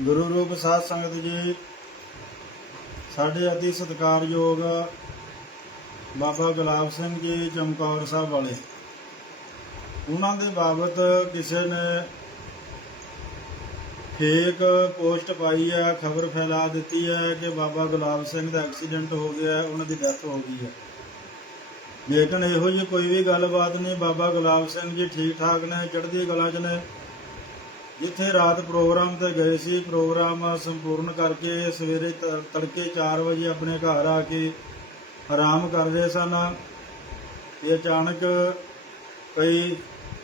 ਗੁਰੂ ਰੂਪ ਸਾਧ ਸੰਗਤ ਜੀ, ਸਾਡੇ ਅਤੀ ਸਤਿਕਾਰਯੋਗ ਬਾਬਾ ਗੁਲਾਬ ਸਿੰਘ ਜੀ, ਚਮਕੌਰ ਸਾਹਿਬ ਵਾਲੇ। ਉਹਨਾਂ ਦੇ ਬਾਬਤ ਕਿਸੇ ਨੇ ਫੇਕ ਪੋਸਟ ਪਾਈ ਹੈ, ਖਬਰ ਫੈਲਾ ਦਿੱਤੀ ਹੈ ਕਿ ਬਾਬਾ ਗੁਲਾਬ ਸਿੰਘ ਦਾ ਐਕਸੀਡੈਂਟ ਹੋ ਗਿਆ, ਉਹਨਾਂ ਦੀ ਡੈਥ ਹੋ ਗਈ ਹੈ। ਲੇਕਿਨ ਇਹੋ ਜਿਹੀ ਕੋਈ ਵੀ ਗੱਲਬਾਤ ਨਹੀਂ, ਬਾਬਾ ਗੁਲਾਬ ਸਿੰਘ ਜੀ ਠੀਕ ਠਾਕ ਨੇ, ਚੜ੍ਹਦੀ ਕਲਾ 'ਚ ਨੇ। ਜਿੱਥੇ ਰਾਤ ਪ੍ਰੋਗਰਾਮ ਤੇ ਗਏ ਸੀ, ਪ੍ਰੋਗਰਾਮ ਸੰਪੂਰਨ ਕਰਕੇ ਸਵੇਰੇ ਤ- ਤੜਕੇ 4 ਵਜੇ ਆਪਣੇ ਘਰ ਆ ਕੇ ਆਰਾਮ ਕਰ ਰਹੇ ਸਨ। ਇਹ ਅਚਾਨਕ ਕਈ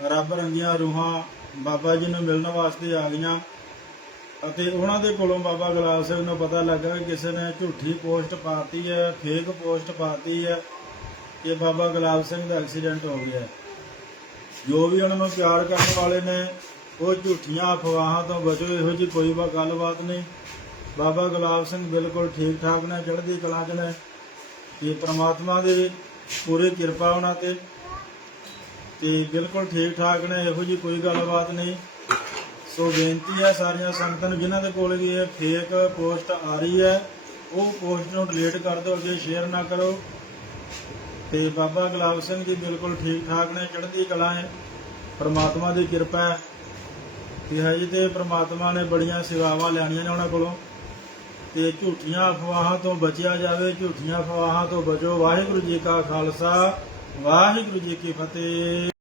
ਰੱਬ ਰੰਗੀਆਂ ਰੂਹਾਂ ਬਾਬਾ ਜੀ ਨੂੰ ਮਿਲਣ ਵਾਸਤੇ ਆ ਗਈਆਂ ਅਤੇ ਉਹਨਾਂ ਦੇ ਕੋਲੋਂ ਬਾਬਾ ਗੁਲਾਬ ਸਿੰਘ ਨੂੰ ਪਤਾ ਲੱਗਾ ਕਿ ਕਿਸੇ ਨੇ ਝੂਠੀ ਪੋਸਟ ਪਾਤੀ ਹੈ ਫੇਕ ਪੋਸਟ ਪਾਤੀ ਹੈ ਕਿ ਬਾਬਾ ਗੁਲਾਬ ਸਿੰਘ ਦਾ ਐਕਸੀਡੈਂਟ ਹੋ ਗਿਆ। ਜੋ ਵੀ ਉਹਨਾਂ ਨੂੰ ਪਿਆਰ ਕਰਨ ਵਾਲੇ ਨੇ ਉਹ ਝੂਠੀਆਂ ਅਫਵਾਹਾਂ ਤੋਂ ਬਚੋ, ਇਹੋ ਜੀ ਕੋਈ ਬਾ ਗੱਲਬਾਤ ਨਹੀਂ। ਬਾਬਾ ਗੁਲਾਬ ਸਿੰਘ ਬਿਲਕੁਲ ਠੀਕ ਠਾਕ ਨੇ, ਚੜ੍ਹਦੀ ਕਲਾ 'ਚ ਨੇ। ਕਿ ਪ੍ਰਮਾਤਮਾ ਦੀ ਪੂਰੀ ਕਿਰਪਾ ਉਹਨਾਂ ਤੇ। ਤੇ ਬਿਲਕੁਲ ਠੀਕ ਠਾਕ ਨੇ, ਇਹੋ ਜੀ ਕੋਈ ਗੱਲਬਾਤ ਨਹੀਂ। ਸੋ ਬੇਨਤੀ ਹੈ ਸਾਰੀਆਂ ਸੰਗਤਾਂ ਨੂੰ, ਜਿਨ੍ਹਾਂ ਦੇ ਕੋਲ ਵੀ ਇਹ ਫੇਕ ਪੋਸਟ ਆ ਰਹੀ ਹੈ, ਉਹ ਪੋਸਟ ਨੂੰ ਡਿਲੀਟ ਕਰ ਦਿਓ, ਅੱਗੇ ਸ਼ੇਅਰ ਨਾ ਕਰੋ। ਤੇ ਬਾਬਾ ਗੁਲਾਬ ਸਿੰਘ ਜੀ ਬਿਲਕੁਲ ਠੀਕ ਠਾਕ ਨੇ, ਚੜ੍ਹਦੀ ਕਲਾ ਹੈ। ਪਰਮਾਤਮਾ ਦੀ ਕਿਰਪਾ ਹੈ। ਕਿ ਹੈ ਜੀ ਤੇ ਪ੍ਰਮਾਤਮਾ ਨੇ ਬੜੀਆਂ ਸੇਵਾਵਾਂ ਲੈਣੀਆਂ ਨੇ ਉਹਨਾਂ ਕੋਲੋਂ। ਤੇ ਝੂਠੀਆਂ ਅਫਵਾਹਾਂ ਤੋਂ ਬਚਿਆ ਜਾਵੇ, ਝੂਠੀਆਂ ਅਫਵਾਹਾਂ ਤੋਂ ਬਚੋ। ਵਾਹਿਗੁਰੂ ਜੀ ਕਾ ਖਾਲਸਾ, ਵਾਹਿਗੁਰੂ ਜੀ ਕੀ ਫਤਿਹ।